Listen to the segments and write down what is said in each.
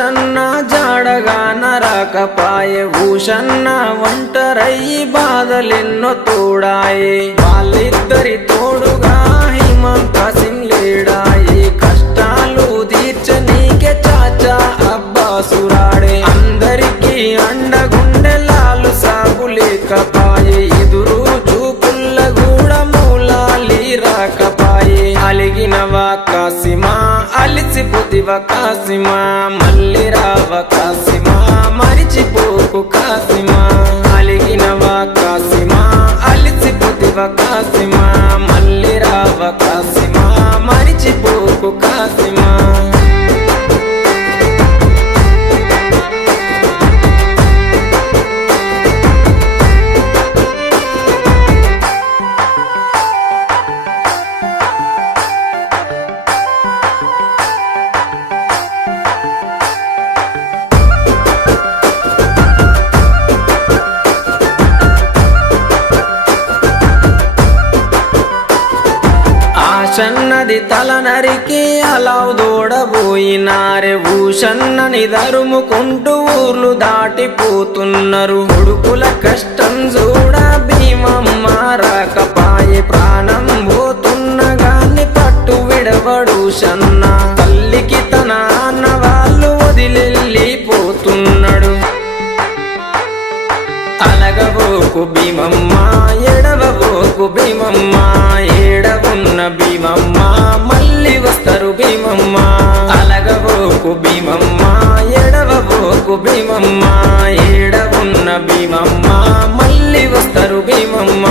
ಭೂಷಣ್ಣ ಜಾಡಗಾನ ರಾಕಪಾಯೆ ಭೂಷಣ ಒಂಟರೈ ಬಾದಲೆನ್ನು ತೋಡಾಯೆ. ಬಾಲಿದ್ದರಿ ತೋಡುಗ ಹಿಮಂತ అలిసిపోతివ కాసిమా మళ్ళీ రావ కాసిమా మరిచిపోకు కాసిమా అలిగినవా కాసిమా అలిసిపోతివ కాసిమా సన్నది తల నరికి అలా దూడబోయినారే. భూషన్నని దరుముకుంటూ ఊర్లు దాటిపోతున్నారు. కొడుకుల కష్టం చూడ భీమమ్మ రాకపాయే ప్రాణం పోతున్న గాని పట్టు విడవడు షన్న. తల్లికి తన అన్న వాళ్ళు వదిలెళ్ళిపోతున్నాడు అలగబోకు భీమమ్మ ఎడవబోకు భీమమ్మ ఏడవున్న భీమమ్మ మళ్ళీ వస్తారు భీమమ్మ. అలగబోకు భీమమ్మ ఎడవబోకు భీమమ్మ ఏడవున్న భీమమ్మ మళ్ళీ వస్తారు భీమమ్మ.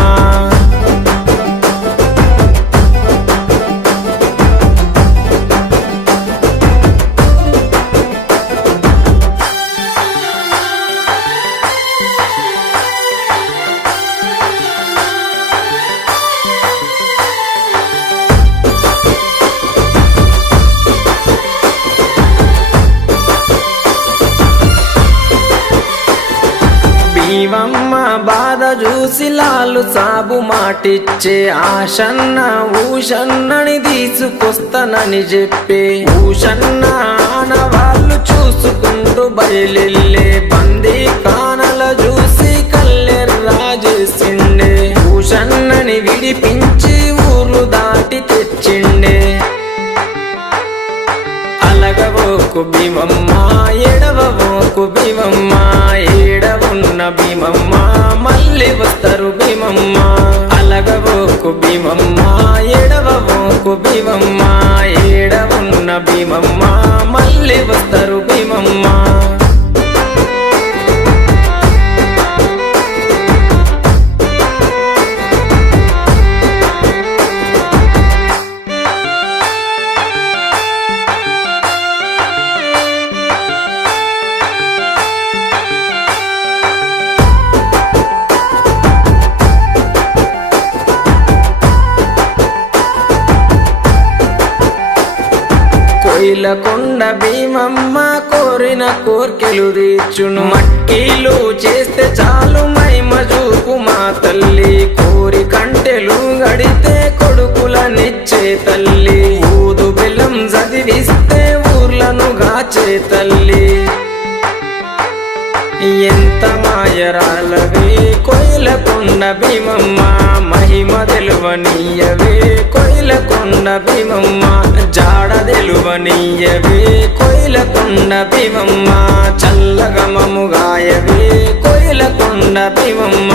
నీవమ్మ బాధ చూసి లాలు సాబు మాటిచ్చే ఆశన్న ఊషన్నని తీసుకొస్తానని చెప్పే ఊషన్న ఆనవాళ్ళు చూసుకుంటూ బయలెళ్ళే బందీ కానల చూసి కల్లెర్రా చేసిండే. ఊషన్నని విడిపించి ఊర్లు దాటి తెచ్చిండే. అలగబోకు భీమమ్మ ఎడవబోకు భీమమ్మ ఉన్న భీమమ్మ మళ్ళీ వస్తారు భీమమ్మ. అలగవోకు భీమమ్మ ఎడవబోకు భీమమ్మ. కోయిల భీమమ్మ కోరిన కోర్కెలు తీర్చును. మట్టిలు చేస్తే చాలు మైమ చూపు మా తల్లి. కోరి కంటెలు గడితే కొడుకులనిచ్చే తల్లి. ఊదు బెల్లం చదివిస్తే ఊర్లను గాచే తల్లి. ఎంత మాయరాలవి కోయిలకొండ భీమమ్మ. మహిమ తెలువనీయవి కొండ భీమమ్మ జాడ తెలువనియవే కోయిల కొండ భీమమ్మ చల్లగమముగాయవే కోయిల కొండ భీమమ్మ